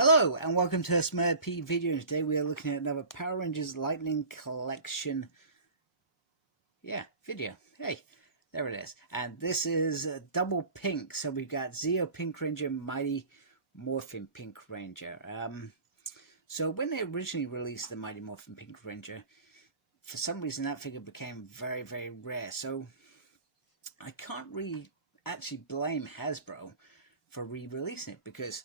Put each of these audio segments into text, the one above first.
Hello and welcome to a Smurd P video, and today we are looking at another Power Rangers Lightning Collection video. Hey, there it is. And this is double pink, so we've got Zeo Pink Ranger, Mighty Morphin Pink Ranger. So when they originally released the Mighty Morphin Pink Ranger, for some reason that figure became very, very rare. So I can't really actually blame Hasbro for re-releasing it, because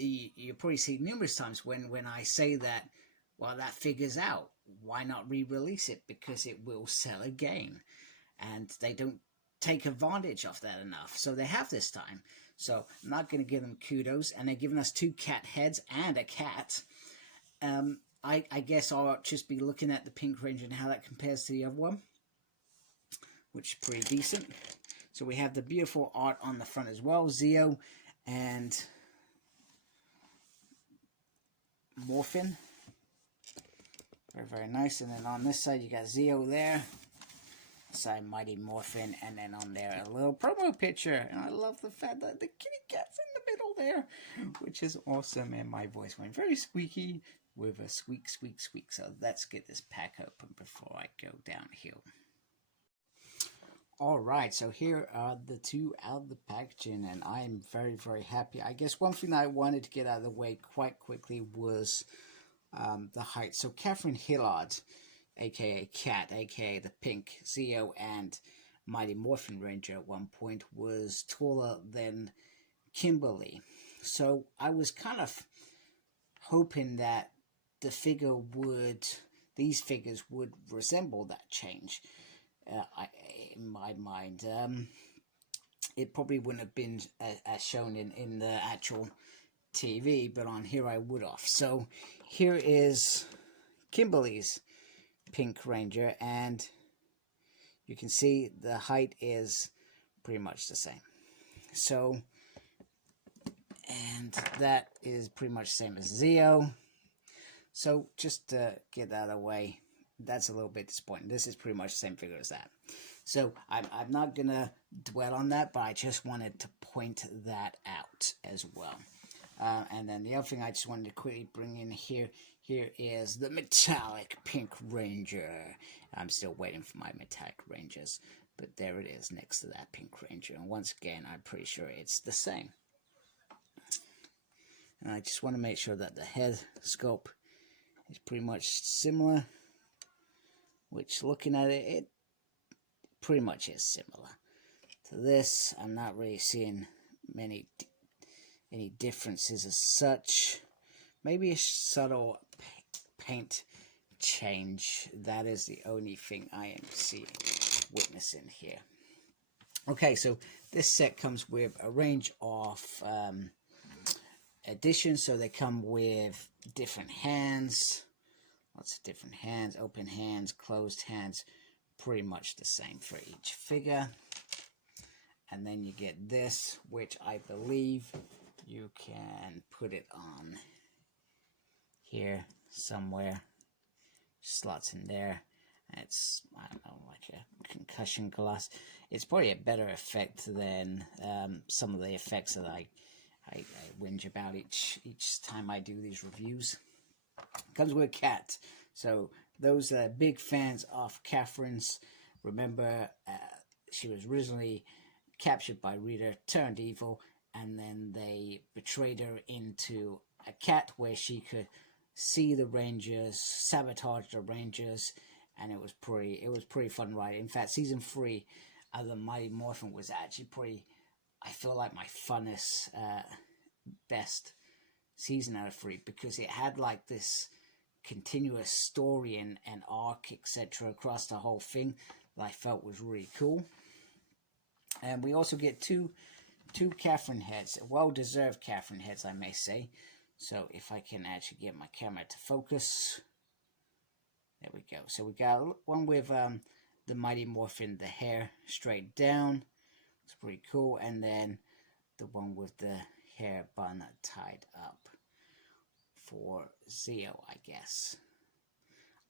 you probably see numerous times when I say that, well, that figure's out, why not re-release it, because it will sell again, and they don't take advantage of that enough, so they have this time. So I'm not going to give them kudos, and they're giving us two cat heads and a cat. I guess I'll just be looking at the Pink Ranger and how that compares to the other one, which is pretty decent. So we have the beautiful art on the front as well, Zeo and Morphin, very, very nice. And then on this side you got Zeo there, side Mighty Morphin, and then on there a little promo picture. And I love the fact that the kitty cat's in the middle there, which is awesome. And my voice went very squeaky with a squeak, squeak, squeak. So let's get this pack open before I go downhill. Alright, so here are the two out of the packaging, and I am very, very happy. I guess one thing that I wanted to get out of the way quite quickly was the height. So Catherine Hillard, aka Cat, aka the Pink Zeo and Mighty Morphin Ranger at one point, was taller than Kimberly. So I was kind of hoping that the figure these figures would resemble that change. In my mind, it probably wouldn't have been as shown in the actual TV, but on here I would have. So here is Kimberly's Pink Ranger, and you can see the height is pretty much the same. So, and that is pretty much the same as Zeo. So just to get that out of the way, that's a little bit disappointing. This is pretty much the same figure as that. So I'm not going to dwell on that, but I just wanted to point that out as well. And then the other thing I just wanted to quickly bring in here is the Metallic Pink Ranger. I'm still waiting for my Metallic Rangers, but there it is next to that Pink Ranger. And once again, I'm pretty sure it's the same. And I just want to make sure that the head sculpt is pretty much similar, which, looking at it, it pretty much is similar to this. I'm not really seeing any differences as such. Maybe a subtle paint change. That is the only thing I am witnessing here. Okay, so this set comes with a range of additions. So they come with different hands. Lots of different hands, open hands, closed hands, pretty much the same for each figure. And then you get this, which I believe you can put it on here somewhere. Slots in there. It's, I don't know, like a concussion glass. It's probably a better effect than some of the effects that I whinge about each time I do these reviews. Comes with a cat. So those big fans of Catherine's, remember she was originally captured by Rita, turned evil, and then they betrayed her into a cat where she could see the Rangers, sabotage the Rangers, and it was pretty fun ride. In fact, season 3 of the Mighty Morphin was actually pretty, I feel like, my funnest, best season out of 3, because it had like this continuous story and arc, etc., across the whole thing that I felt was really cool. And we also get two Catherine heads, well-deserved Catherine heads, I may say. So if I can actually get my camera to focus, there we go. So we got one with the Mighty Morphin, the hair straight down, it's pretty cool, and then the one with the hair bun tied up for Zeo, I guess.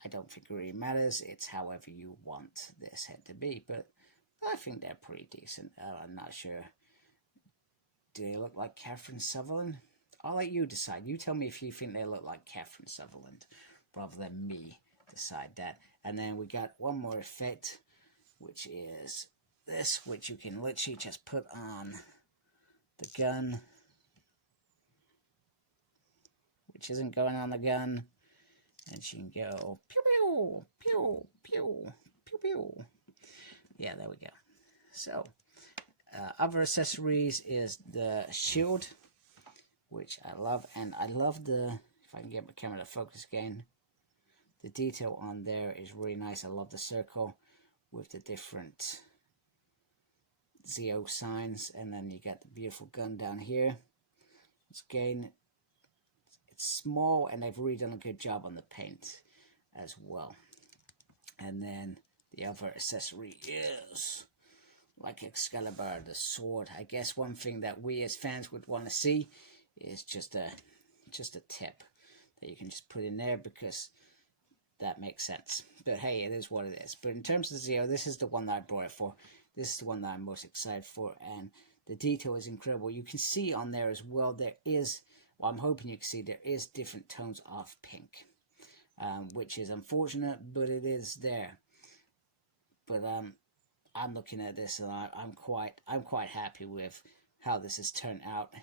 I don't think it really matters. It's however you want this head to be, but I think they're pretty decent. I'm not sure. Do they look like Catherine Sutherland? I'll let you decide. You tell me if you think they look like Catherine Sutherland rather than me decide that. And then we got one more effect, which is this, which you can literally just put on the gun, which isn't going on the gun, and she can go pew pew pew pew pew pew. Yeah, there we go. So other accessories is the shield, which I love, and I love the, if I can get my camera to focus again, the detail on there is really nice. I love the circle with the different ZO signs, and then you got the beautiful gun down here. Once again, it's small, and they've really done a good job on the paint as well. And then the other accessory is, like Excalibur, the sword. I guess one thing that we as fans would want to see is just a tip that you can just put in there, because that makes sense. But hey, it is what it is. But in terms of the ZO, this is the one that I brought it for. This is the one that I'm most excited for, and the detail is incredible. You can see on there as well, there is, well, I'm hoping you can see, there is different tones of pink, which is unfortunate, but it is there. But I'm looking at this, and I'm quite happy with how this has turned out.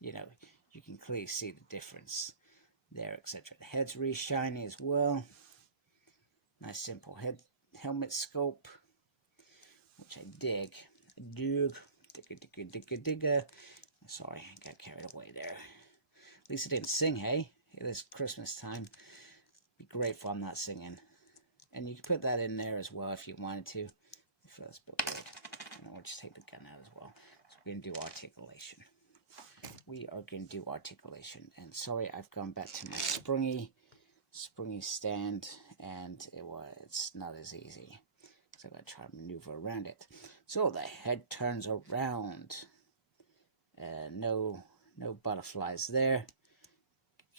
You know, you can clearly see the difference there, etc. The head's really shiny as well. Nice simple helmet sculpt, which I dig. Digga. Sorry, I got carried away there. At least I didn't sing, hey? It is Christmas time. Be grateful I'm not singing. And you can put that in there as well if you wanted to. Let's build it. And we'll just take the gun out as well. So we're going to do articulation. We are going to do articulation. And sorry, I've gone back to my springy stand, and it's not as easy. So I'm going to try to maneuver around it. So the head turns around. No butterflies there.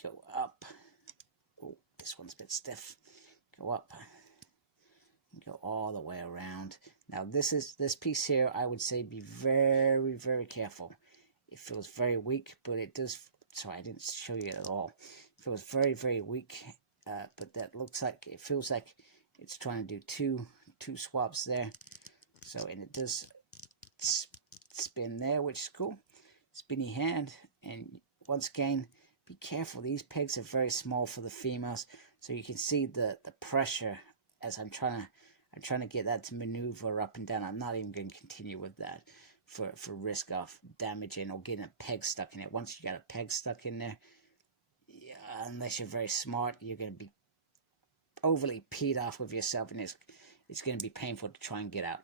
Go up. Oh, this one's a bit stiff. Go up. And go all the way around. Now this piece here, I would say be very, very careful. It feels very weak, but it does. Sorry, I didn't show you it at all. It feels very, very weak, but that looks like, it feels like it's trying to do two swaps there. So, and it does spin there, which is cool. Spinny hand, and once again, be careful. These pegs are very small for the females, so you can see the pressure as I'm trying to get that to maneuver up and down. I'm not even going to continue with that for risk of damaging or getting a peg stuck in it. Once you got a peg stuck in there, yeah, unless you're very smart, you're going to be overly peed off with yourself, and it's going to be painful to try and get out.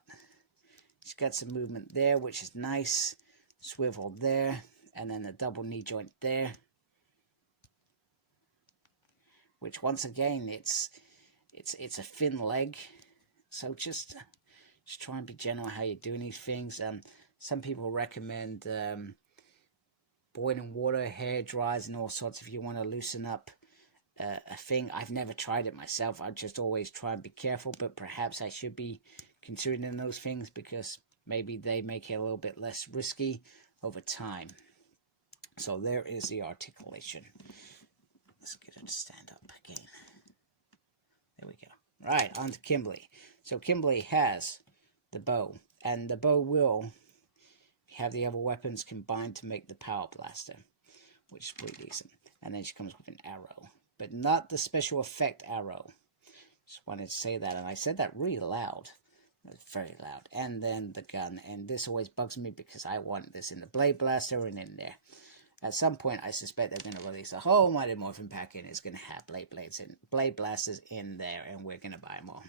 It's got some movement there, which is nice. Swivel there, and then the double knee joint there, which once again, it's a thin leg, so just try and be gentle how you're doing these things. Some people recommend boiling water, hair dryers, and all sorts if you want to loosen up a thing. I've never tried it myself. I just always try and be careful, but perhaps I should be considering those things, because maybe they make it a little bit less risky over time. So there is the articulation. Let's get it to stand up again. There we go. Right, on to Kimberly. So Kimberly has the bow, and the bow will have the other weapons combined to make the power blaster, which is pretty decent. And then she comes with an arrow, but not the special effect arrow. Just wanted to say that, and I said that really loud. It was very loud. And then the gun, and this always bugs me because I want this in the blade blaster and in there. At some point, I suspect they're going to release a whole Mighty Morphin pack, and it's going to have blade blasters in there, and we're going to buy more.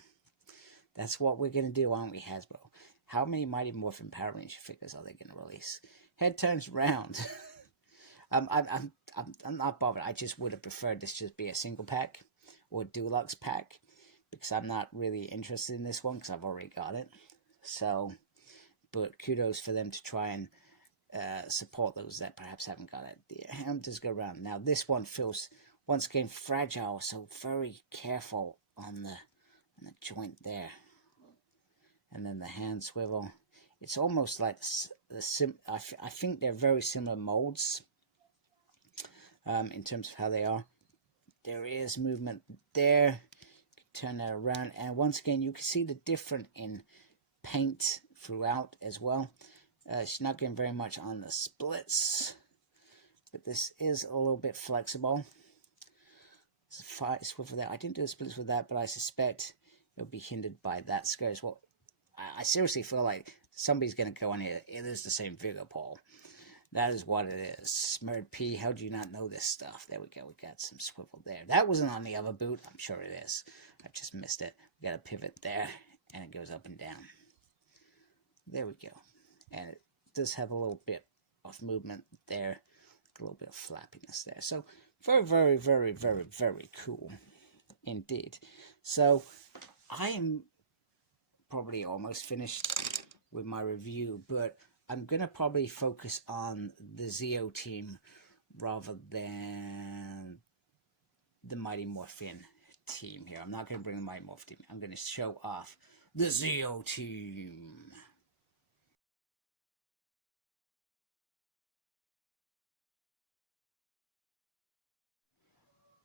That's what we're going to do, aren't we, Hasbro? How many Mighty Morphin Power Ranger figures are they going to release? Head turns round. I'm not bothered. I just would have preferred this just be a single pack or deluxe pack, because I'm not really interested in this one because I've already got it. So, but kudos for them to try and support those that perhaps haven't got it. The hand does go around. Now this one feels once again fragile, so very careful on the joint there. And then the hand swivel. It's almost like I think they're very similar molds. in terms of how they are. There is movement there. Turn that around, and once again you can see the difference in paint throughout as well. She's not getting very much on the splits, but this is a little bit flexible. Swivel there. I didn't do the splits with that, but I suspect it'll be hindered by that skirt as well. I seriously feel like somebody's going to go on here. It is the same figure, Paul. That is what it is. Smurd P, how do you not know this stuff? There we go. We got some swivel there. That wasn't on the other boot. I'm sure it is. I just missed it. We got a pivot there, and it goes up and down. There we go. And it does have a little bit of movement there. A little bit of flappiness there. So, very, very, very, very, very cool indeed. So, I am probably almost finished with my review, but I'm going to probably focus on the Zeo team rather than the Mighty Morphin team here. I'm not going to bring the Mighty Morphin team. I'm going to show off the Zeo team.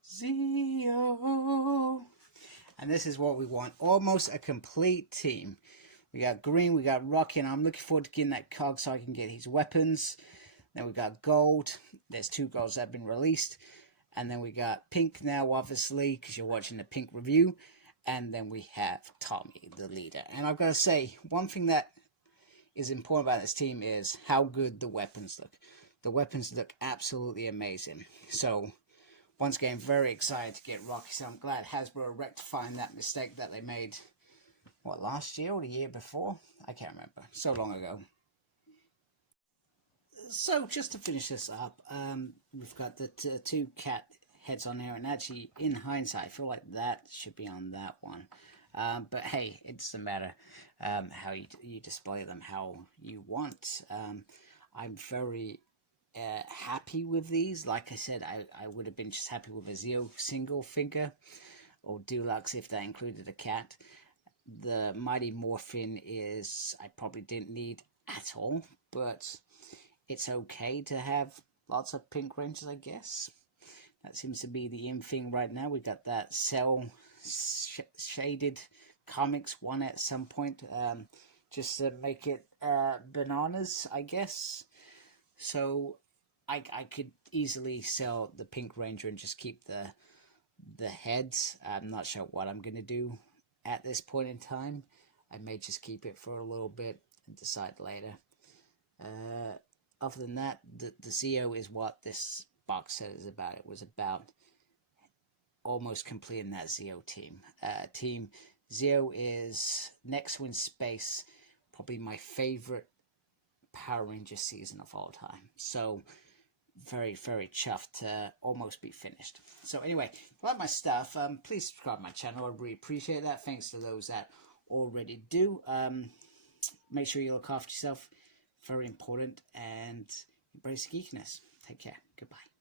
Zeo. And this is what we want. Almost a complete team. We got green, we got Rocky, and I'm looking forward to getting that cog so I can get his weapons. Then we got gold. There's 2 golds that have been released. And then we got pink now, obviously, because you're watching the pink review. And then we have Tommy, the leader. And I've got to say, one thing that is important about this team is how good the weapons look. The weapons look absolutely amazing. So, once again, very excited to get Rocky. So I'm glad Hasbro are rectifying that mistake that they made, what, last year or the year before? I can't remember. So long ago. So, just to finish this up, we've got the 2 cat heads on there, and actually, in hindsight, I feel like that should be on that one. But hey, it doesn't matter how you display them, how you want. I'm very happy with these. Like I said, I would have been just happy with a Zeo single figure, or deluxe if that included a cat. The Mighty Morphin is, I probably didn't need at all, but it's okay to have lots of pink ranges, I guess. That seems to be the in thing right now. We got that cell shaded comics one at some point, just to make it bananas, I guess. So I could easily sell the pink ranger and just keep the heads. I'm not sure what I'm going to do at this point in time. I may just keep it for a little bit and decide later. Other than that, the Zeo is what this box set is about. It was about almost completing that Zeo team. Team Zeo is next to in space, probably my favorite Power Ranger season of all time. So very, very chuffed to almost be finished. So anyway, if you like my stuff, please subscribe to my channel. I really appreciate that. Thanks to those that already do. Make sure you look after yourself. Very important. And embrace geekiness. Take care. Goodbye.